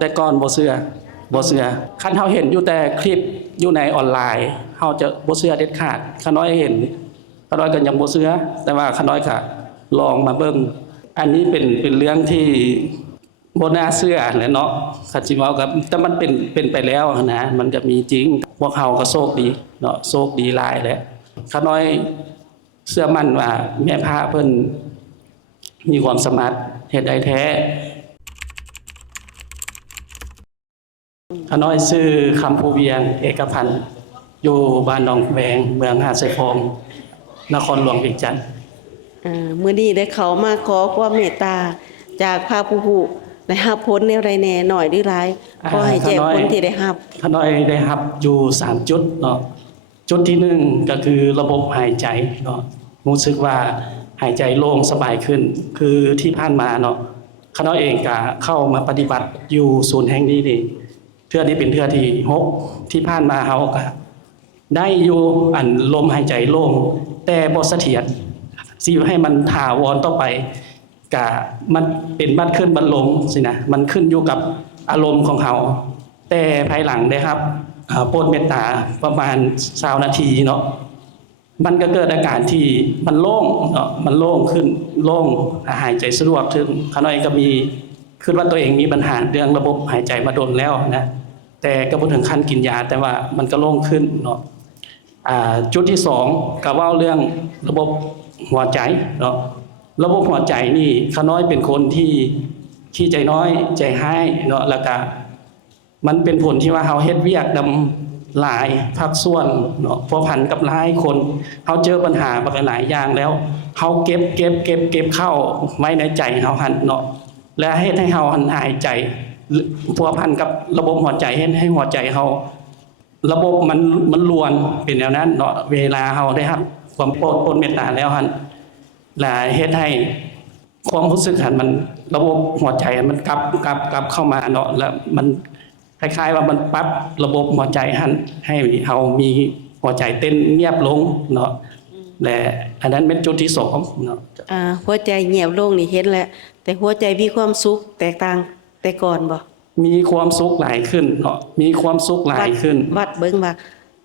แต่ก่อนบ่เชื่อคันเฮาเห็นอยู่แต่คลิปอยู่ในออนไลน์เฮาจะบ่เชื่อเด็ดขาดขาน้อยเห็นขาน้อยก็ยังบ่เชื่อแต่ว่าขาน้อยก็ลองมาเบิ่งอันนี้เป็นเรื่องที่บ่น่าเชื่อแหละเนาะคันสิเว้ากับแต่มันเป็นไปแล้วนะมันก็มีจริงพวกเฮาก็โชคดีเนาะโชคดีหลายแหละขาน้อยเชื่อมั่นว่าแม่พระเพิ่นมีความสามารถเฮ็ดได้แท้ขาน้อยชื่อคำภูเวียงเอกพันธ์อยู่บ้านหนองแวงเมืองหาดทรายทองนครหลวงเวียงจันทน์มื้อนี้ได้เขามาขอความเมตตาจากพระผู้ได้รับผลแนวใดแน่น้อยหรือหลายขอให้แจ้งผลที่ได้รับขาน้อยได้รับอยู่3จุดเนาะจุดที่1ก็คือระบบหายใจเนาะรู้สึกว่าหายใจโล่งสบายขึ้นคือที่ผ่านมาเนาะขาน้อยเองก็เข้ามาปฏิบัติอยู่ศูนย์แห่งนี้นี่เทื่อนี้เป็นเทื่อที่6ที่ผ่านมาเฮาก็ได้อยู่อันลมหายใจโล่งแต่บ่เสถียรสิให้มันถาวรต่อไปก็มันเป็นบัดขึ้นบัดลงสินะมันขึ้นอยู่กับอารมณ์ของเฮาแต่ภายหลังได้ครับโปรดเมตตาประมาณ20นาทีเนาะมันก็เกิดอาการที่มันโล่งเนาะมันโล่งขึ้นโล่งหายใจสะดวกถึงขาน้อยก็มีคิดว่าตัวเองมีปัญหาเรื่องระบบหายใจมาโดนแล้วนะแต่ก็บ่ถึงขั้นกินยาแต่ว่ามันก็โล่งขึ้นเนาะจุดที่2ก็เว้าเรื่องระบบหัวใจเนาะระบบหัวใจนี่ขาน้อยเป็นคนที่ขี้ใจน้อยใจให้เนาะแล้วก็มันเป็นผลที่ว่าเฮาเฮ็ดเวียกนำหลายภาคส่วนเนาะพัวพันกับหลายคนเฮาเจอปัญหาบักหลายอย่างแล้วเฮาเก็บเข้าไว้ในใจเฮาหั่นเนาะและเฮ็ดให้เฮาหายใจพัวพันกับระบบหัวใจเฮ็ดให้หัวใจเฮาระบบมันล้วนเป็นแนวนั้นเนาะเวลาเฮาได้รับความโปรดเมตตาแล้วหั่นและเฮ็ดให้ความรู้สึกหั่นมันระบบหัวใจมันกลับเข้ามาเนาะแล้วมันคล้ายๆว่ามันปรับระบบหัวใจหั่นให้เฮามีหัวใจเต้นเงียบลงเนาะและอันนั้นเป็นจุดที่2เนาะหัวใจเงียบลงนี่เห็นแล้วแต่หัวใจมีความสุขแตกต่างแต่ก่อนบ่มีความสุขหลายขึ้นเนาะมีความสุขหลายขึ้นวัดเบิ่งว่า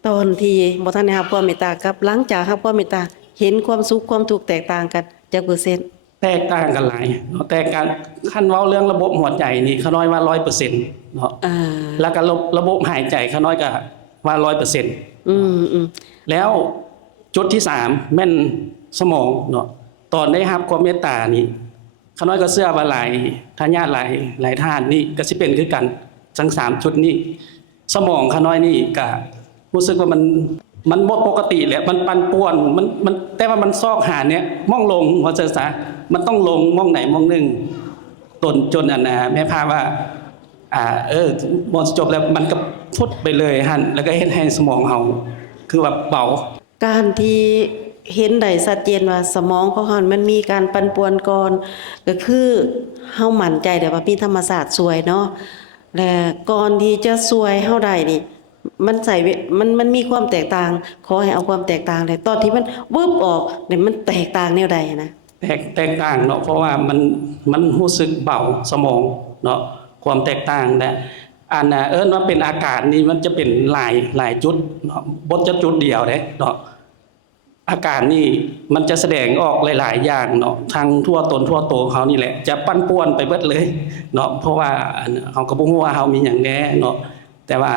ตอนที่บ่ทันได้รับความเมตตากับหลังจากรับความเมตตาเห็นความสุขความทุกข์แตกต่างกันจักเปอร์เซ็นต์แตกต่างกันหลายเนาะแต่การคันเว้าเรื่องระบบหัวใจนี่ขาน้อยว่า 100% เนาะแล้วก็ระบบหายใจขาน้อยก็ว่า 100% แล้วจุดที่3แม่นสมองเนาะตอนได้รับความเมตตานี่ขาน้อยก็เชื่อว่าหลายทายาทหลายท่านนี่ก็สิเป็นคือกันทั้ง3จุดนี้สมองขาน้อยนี่ก็รู้สึกว่ามันบ่ปกติแหละมันปั่นป่วนมันแต่ว่ามันซอกหาเนี่ยมองลงว่าจังซะมันต้องลงมองไหนมองหนึ่งจนอันน่ะแม่พาว่าบ่จบแล้วมันก็พุดไปเลยหั่นแล้วก็เฮ็ดให้สมองเฮาคือว่าเบาการที่เห็นได้ชัดเจนว่าสมองของเฮามันมีการปั่นป่วนก่อนก็คือเฮามั่นใจได้ว่ามีธรรมศาสตร์ช่วยเนาะและก่อนที่จะช่วยเฮาได้นี่มันใส่มันมีความแตกต่างขอให้เอาความแตกต่างได้ตอนที่มันวึบออกเนี่ยมันแตกต่างแนวใดนะแตกต่างเนาะเพราะว่ามันรู้สึกเบาสมองเนาะความแตกต่างนะอันน่ะว่าเป็นอาการนี่มันจะเป็นหลายจุดเนาะบ่จะจุดเดียวเด้เนาะอาการนี่มันจะแสดงออกหลายๆอย่างเนาะทางทั่วตนทั่วโตเขานี่แหละจะปั่นป่วนไปเบิดเลยเนาะเพราะว่าเฮาก็บ่ฮู้ว่าเฮามีหยังแน่เนาะแต่ว่า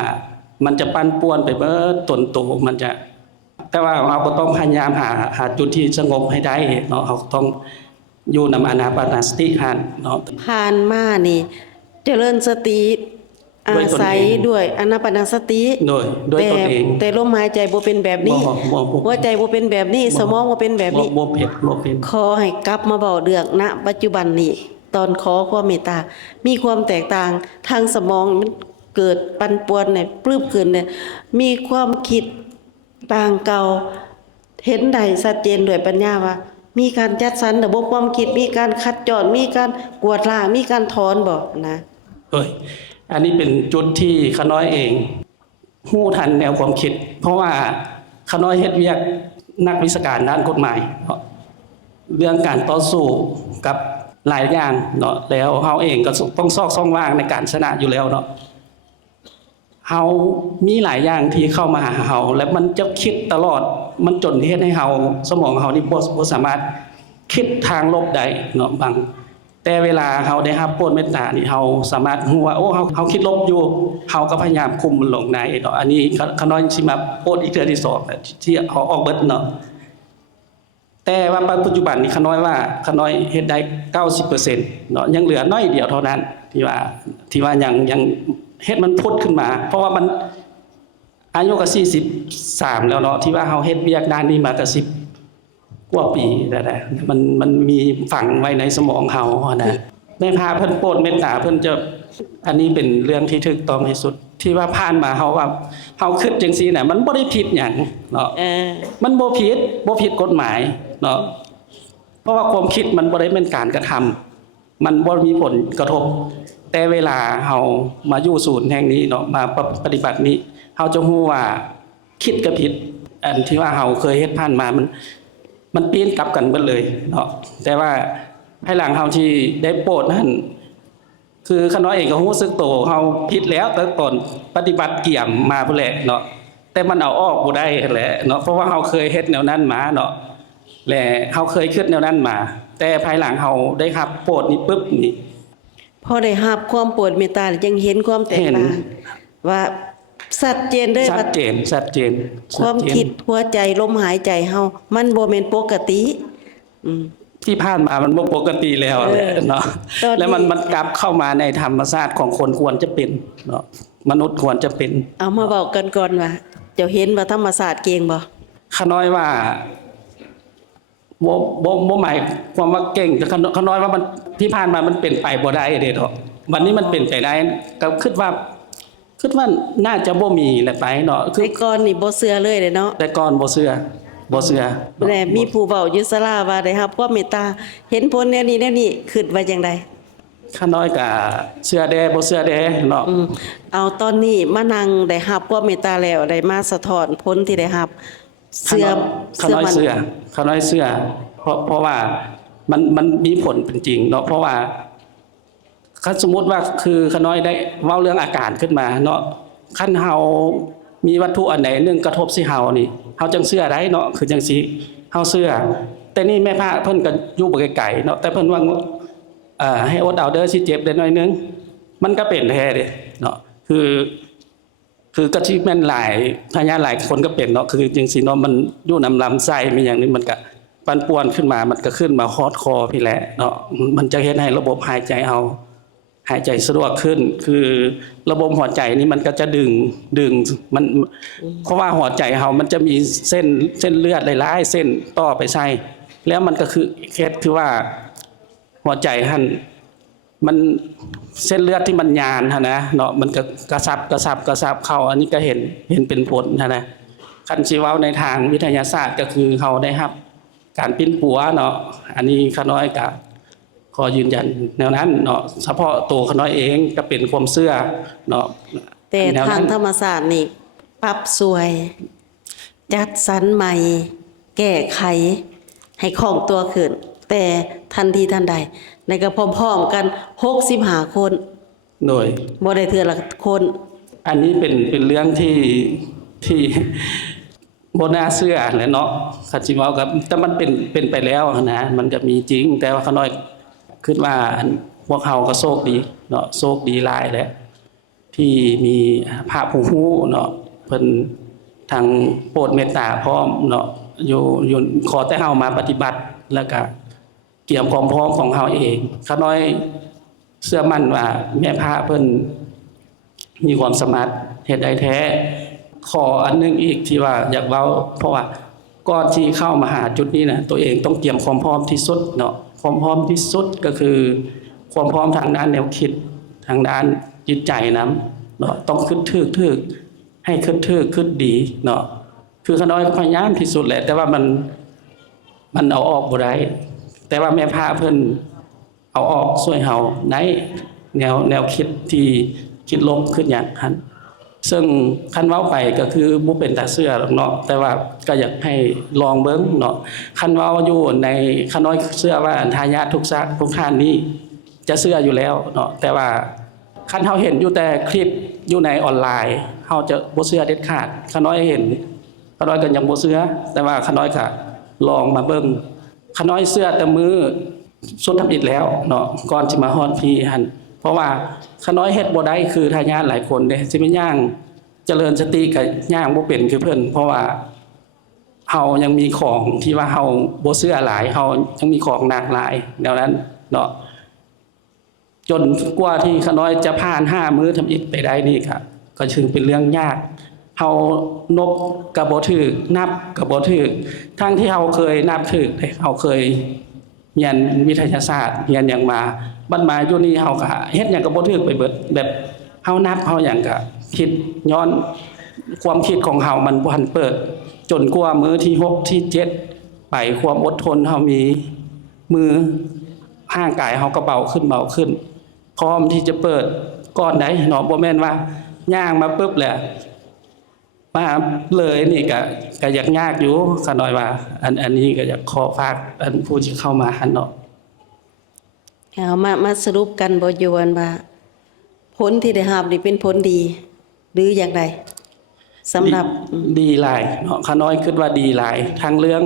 มันจะปั่นป่วนไปเบิดตนโตมันจะแต่ว่าเราก็ต้องพยายามหาจุดที่สงบให้ได้เนาะเราต้องอยู่นำอานาปานสติหันเนาะผ่านมานี่เจริญสติอาศัยด้วยอานาปานสติด้วยตนเองแต่ลมหายใจบ่เป็นแบบนี้หัวใจบ่เป็นแบบนี้สมองบ่เป็นแบบนี้บ่เป็นขอให้กลับมาเว้าเรื่องณปัจจุบันนี้ตอนขอความเมตตามีความแตกต่างทางสมองมันเกิดปั่นป่วนเนี่ยปลื้มขึ้นเนี่ยมีความคิดต่างเก่าเห็นได้ชัดเจนด้วยปัญญาว่ามีการจัดสรรระบบความคิดมีการคัดจรมีการกวาดล้างมีการถอนบ่นะอันนี้เป็นจุดที่ขาน้อยเองฮู้ทันแนวความคิดเพราะว่าขาน้อยเฮ็ดเวียกนักวิชาการด้านกฎหมายเรื่องการต่อสู้กับ หลายอย่างเนาะแล้วเฮาเองก็ต้องซอกซ่องว่างในการชนะอยู่แล้วเนาะเฮามีหลายอย่างที่เข้ามาหาเฮาและมันจะคิดตลอดมันจนเฮ็ดให้เฮาสมองเฮานี่บ่สามารถคิดทางลบได้เนาะบางแต่เวลาเฮาได้รับโปรดเมตตานี่เฮาสามารถรู้ว่าโอ้เฮาคิดลบอยู่เฮาก็พยายามคุมมันลงได้เนาะอันนี้ขน้อยสิมาโปรดอีกเทื่อที่2ที่เอาออกเบิดเนาะแต่ว่าปัจจุบันนี้ขน้อยว่าขน้อยเฮ็ดได้ 90% เนาะยังเหลือน้อยเดียวเท่านั้นที่ว่ายังเฮ็ดมันพุดขึ้นมา เพราะว่ามันอายุก็43แล้วเนาะที่ว่าเฮาเฮ็ดเวียกด้านนี้มาก็10กว่าปีแล้วนะมันมีฝังไว้ในสมองเฮานะแม่พาเพิ่นโปรดเมตตาเพิ่นจะอันนี้เป็นเรื่องที่ถูกต้องที่สุดที่ว่าผ่านมาเฮาว่าเฮาคิดจังซี่น่ะมันบ่ได้ผิดหยังเนาะมันบ่ผิดกฎหมายเนาะเพราะว่าความคิดมันบ่ได้เป็นการกระทำมันบ่มีผลกระทบแต่เวลาเฮามาอยู่ศูนย์แห่งนี้เนาะมาปฏิบัตินี้เฮาจะรู้ว่าคิดก็ผิดอันที่ว่าเฮาเคยเฮ็ดผ่านมามันปีนกลับกันเบิดเลยเนาะแต่ว่าภายหลังเฮาที่ได้โปรดนั่นคือขน้อยเองก็รู้สึกโตเฮาผิดแล้วแต่ก่อนปฏิบัติเกี่ยมมาพุ่นแหละเนาะแต่มันเอาออกบ่ได้แหละเนาะเพราะว่าเฮาเคยเฮ็ดแนวนั้นมาเนาะและเฮาเคยคิดแนวนั้นมาแต่ภายหลังเฮาได้รับโปรดนี่ปึ๊บนี่พอได้รับความโปรดเมตตายังเห็นความแตกต่างว่าชัดเจนเลยชัดเจนความคิดหัวใจลมหายใจเฮามันบ่แม่นปกติที่ผ่านมามันบ่ปกติแล้วเนาะแล้วมันกลับเข้ามาในธรรมชาติของคนควรจะเป็นเนาะมนุษย์ควรจะเป็นเอามาบอกกันก่อนว่าเจ้าเห็นว่าธรรมชาติเก่งบ่ข้าน้อยว่าบ่หมายความว่าเก่งแต่ข้าน้อยว่ามันที่ผ่านมามันเป็นไปบ่ได้เด้เนาะวันนี้มันเป็นไปได้ก็คิดว่าน่าจะบ่มีแหละไปเนาะคือก่อนนี่บ่เชื่อเลยเด้เนาะแต่ก่อนบ่เชื่อแต่มีผู้เว้าอยู่ศาลาว่าได้รับความเมตตาเห็นผลแนวนี้คิดว่าจังได๋ข้าน้อยก็เชื่อแด่บ่เชื่อแด่เนาะเอาตอนนี้มานั่งได้รับความเมตตาแล้วได้มาสะท้อนผลที่ได้รับข้าน้อยเชื่อเพราะว่ามันมีผลเป็นจริงเนาะเพราะว่าคันสมมุติว่าคือข้าน้อยได้เว้าเรื่องอาการขึ้นมาเนาะคันเฮามีวัตถุอันใดนึงกระทบสิเฮานี่เฮาจังเชื่อได้เนาะคือจังซี่เฮาเชื่อแต่นี่แม่พระเพิ่นก็อยู่บ่ไกลๆเนาะแต่เพิ่นว่าให้อดเอาเด้อสิเจ็บได้หน่อยนึงมันก็เป็นแท้เด้เนาะคือกะที่แม่นหลายพญาหลายคนก็เป็นเนาะคือจังซี่เนาะมันอยู่นำลำไส้มีหยังนี่มันก็ปั่นป่วนขึ้นมามันก็ขึ้นมาฮอดคอพี่แหละเนาะมันจะเฮ็ดให้ระบบหายใจเฮาหายใจสะดวกขึ้นคือระบบหัวใจนี่มันก็จะดึงมันเพราะว่าหัวใจเฮามันจะมีเส้นเลือดหลายๆเส้นต่อไปใส่แล้วมันก็คือเคสคือว่าหัวใจหั่นมันเส้นเลือดที่มันยานหั่นนะเนาะมันก็กระซับเข้าอันนี้ก็เห็นเป็นผลนะคันสิเว้าในทางวิทยาศาสตร์ก็คือเฮาได้รับการปิ้นปัวเนาะอันนี้ข้าน้อยก็ขอยืนยันแนวนั้นเนาะเฉพาะตัวข้าน้อยเองก็เป็นความเชื่อเนาะแต่ทางธรรมศาสตร์นี่ปรับสวยจัดสรรใหม่แก้ไขให้คล่องตัวขึ้นแต่ทันทีทันใดในก็พร้อมๆกัน65คนโดยบ่ได้เทื่อละคนอันนี้เป็นเรื่องที่บ่น่าเชื่อแหละเนาะคันสิเว้ากับแต่มันเป็นไปแล้วนะมันก็มีจริงแต่ว่าข้าน้อยคิดว่าพวกเฮาก็โชคดีเนาะโชคดีหลายแหละที่มีพระผู้ฮู้เนาะเพิ่นทางโปรดเมตตาพร้อมเนาะอยู่ขอแต่เฮามาปฏิบัติแล้วก็เกี่ยมความพร้อมของเฮาเองข้าน้อยเชื่อมั่นว่าแม่พระเพิ่นมีความสามารถเฮ็ดได้แท้ขออันนึงอีกที่ว่าอยากเว้าเพราะว่าก่อนที่เข้ามาหาจุดนี้นะตัวเองต้องเตรียมความพร้อมที่สุดเนาะความพร้อมที่สุดก็คือความพร้อมทางด้านแนวคิดทางด้านจิตใจนำเนาะต้องคิดถึกให้คิดดีเนาะคือข้าน้อยพยายามที่สุดแหละแต่ว่ามันเอาออกบ่ได้แต่ว่าแม่พระเพิ่นเอาออกช่วยเฮาในแนวคิดที่คิดลบขึ้นอย่างนั้น ซึ่งคันเว้าไปก็คือบ่เป็นตาเชื่อหรอกเนาะแต่ว่าก็อยากให้ลองเบิ่งเนาะคันเว้าอยู่ในขน้อยเชื่อว่าทายาททุกท่านนี้จะเชื่ออยู่แล้วเนาะแต่ว่าคันเฮาเห็นอยู่แต่คลิปอยู่ในออนไลน์เฮาจะบ่เชื่อเด็ดขาดขน้อยเห็นขน้อยก็ยังบ่เชื่อแต่ว่าขน้อยก็ลองมาเบิ่งขน้อยเชื่อแต่มือสุดทำอิฐแล้วเนาะก่อนสิมาฮอดพี่หั่นเพราะว่าขน้อยเฮ็ดบ่ได้คือทายาทหลายคนเด้สิไปย่างเจริญสติก็ย่างบ่เป็นคือเพิ่นเพราะว่าเฮายังมีของที่ว่าเฮาบ่เชื่อหลายเฮายังมีของหนักหลายแนวนั้นเนาะจนกว่าที่ขน้อยจะผ่าน5มื้อทำอิฐไปได้นี่ครับก็จึงเป็นเรื่องยากเฮานบก็บ่ถูกนับก็บ่ถูกทั้งที่เฮาเคยนับถูกเฮาเคยเรียนวิทยาศาสตร์เรียนหยังมาบัดมาอยู่นี่เฮาก็เฮ็ดหยังก็บ่ถูกไปเบิดแบบเฮานับเฮาหยังก็คิดย้อนความคิดของเฮามันบ่ทันเปิดจนกว่ามื้อที่6ที่7ไปความอดทนเฮามีมือร่างกายเฮาก็เบาขึ้นพร้อมที่จะเปิดก่อนได้เนาะบ่แม่นว่าย่างมาปึ๊บแหละมาเลยนี่ก็อยากยากอยู่ขน้อยว่าอันนี้ก็อยากขอฝากอันผู้ที่เข้ามาหั่นเนาะ เอามาสรุปกันบ่อยู่อันว่าผลที่ได้รับนี่เป็นผลดี หรืออย่างไรสำหรับ ดีหลายเนาะข้าน้อยคิดว่าดีหลายทั้งเรื่อง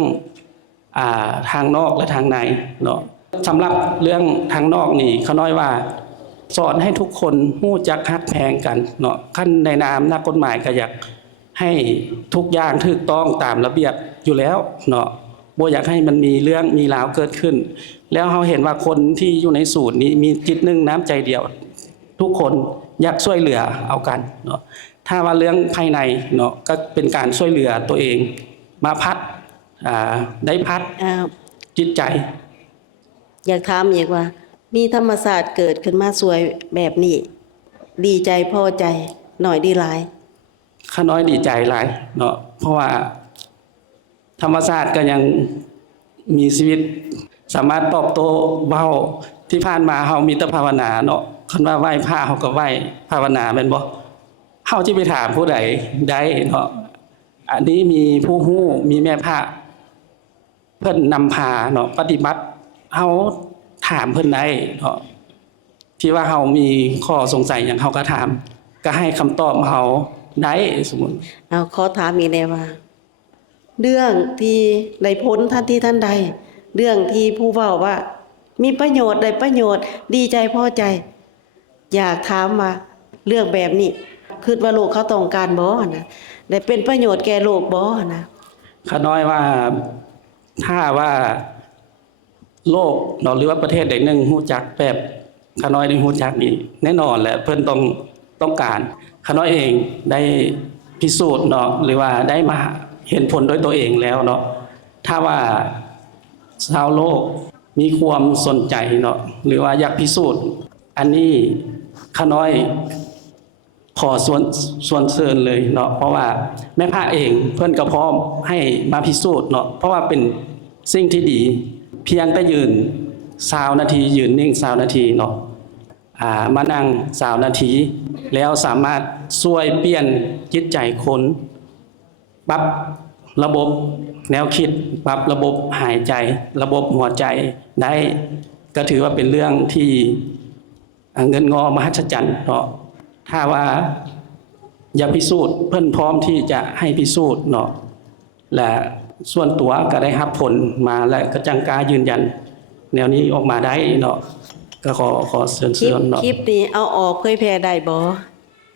ทางนอกและทางในเนาะสำหรับเรื่องทางนอกนี่ข้าน้อยว่าสอนให้ทุกคนรู้จักฮักแพงกันเนาะขั้นในนามนักกฎหมายก็อยากให้ทุกอย่างถูกต้องตามระเบียบอยู่แล้วเนาะบ่อยากให้มันมีเรื่องมีราวเกิดขึ้น แล้วเราเห็นว่าคนที่อยู่ในศูนย์นี้มีจิตหนึ่งน้ำใจเดียวทุกคนอยากช่วยเหลือเอากันเนาะถ้าว่าเรื่องภายในเนาะก็เป็นการช่วยเหลือตัวเองมาพัดได้พัดจิตใจอยากถามอีกว่ามีธรรมศาสตร์เกิดขึ้นมาสวยแบบนี้ดีใจพอใจหน่อยดีหลายข้าน้อยดีใจหลายเนาะเพราะว่าธรรมศาสตร์ก็ยังมีชีวิตสามารถตอบโต้เว้าที่ผ่านมาเฮามีแต่ภาวนาเนาะคันว่าไหว้พระเฮาก็ไหว้ภาวนาแม่นบ่เฮาสิไปถามผู้ใดได้เนาะอันนี้มีผู้ฮู้มีแม่พระเพิ่นนำพาเนาะปฏิบัติเฮาถามเพิ่นได้เนาะที่ว่าเฮามีข้อสงสัยหยังเฮาก็ถามก็ให้คำตอบเฮาได้สมมุติเอาขอถามอีกแน่ว่าเรื่องที่ได้ผลทันทีทันใดเรื่องที่ผู้เว้าว่ามีประโยชน์ได้ประโยชน์ดีใจพอใจอยากถามว่าเรื่องแบบนี้คิดว่าโลกเขาต้องการบ่นะได้เป็นประโยชน์แก่โลกบ่นะข้าน้อยว่าถ้าว่าโลกเนาะหรือว่าประเทศใดหนึ่งรู้จักแบบข้าน้อยได้รู้จักนี่แน่นอนแหละเพิ่นต้องการข้าน้อยเองได้พิสูจน์เนาะหรือว่าได้มาเห็นผลด้วยตัวเองแล้วเนาะถ้าว่าชาวโลกมีความสนใจเนาะหรือว่าอยากพิสูจน์อันนี้ข้าน้อยขอส่วนเสริญเลยเนาะเพราะว่าแม่พระเองเพิ่นก็พร้อมให้มาพิสูจน์เนาะเพราะว่าเป็นสิ่งที่ดีเพียงแต่ยืน20นาทียืนนิ่ง20นาทีเนาะมานั่ง20นาทีแล้วสามารถช่วยเปลี่ยนจิตใจคนปรับระบบแนวคิดปรับระบบหายใจระบบหัวใจได้ก็ถือว่าเป็นเรื่องที่เงินงอมหัศจรรย์เนาะถ้าว่าอยากพิสูจน์เพิ่นพร้อมที่จะให้พิสูจน์เนาะและส่วนตัวก็ได้รับผลมาและก็จังกล้ายืนยันแนวนี้ออกมาได้เนาะก็ขอเชิญเนาะคลิปนี้เอาออกเผยแพร่ได้บ่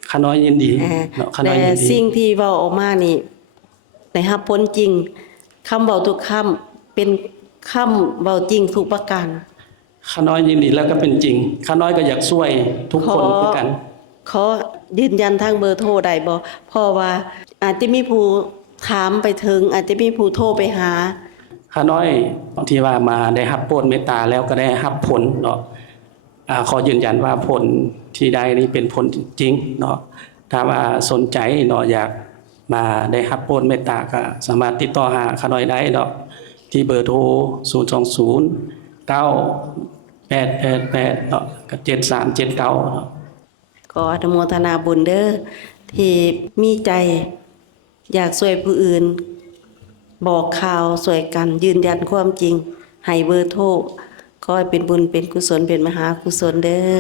ข้าน้อยยินดีเนาะข้าน้อยยินดีแต่สิ่งที่เว้าออกมานี่ได้รับผลจริงคำเว้าทุกคำเป็นคำเว้าจริงทุกประการข้าน้อยยินดีแล้วก็เป็นจริงข้าน้อยก็อยากช่วยทุกคนเหมือนกันขอยืนยันทางเบอร์โทรได้บ่เพราะว่าอาจจะมีผู้ถามไปถึงอาจจะมีผู้โทรไปหาข้าน้อยบางทีว่ามาได้รับโปรดเมตตาแล้วก็ได้รับผลเนาะขอยืนยันว่าผลที่ได้นี่เป็นผลจริงเนาะถ้าว่าสนใจเนาะอยากมาได้รับโปรดเมตตาก็สามารถติดต่อหาข้าน้อยได้เนาะที่เบอร์โทร020 9888เนาะกับ7379เนาะขออนุโมทนาบุญเด้อ ที่มีใจอยากช่วยผู้อื่น บอกข่าวช่วยกันยืนยันความจริงให้เบอร์โทรขอให้เป็นบุญเป็นกุศลเป็นมหากุศลเด้อ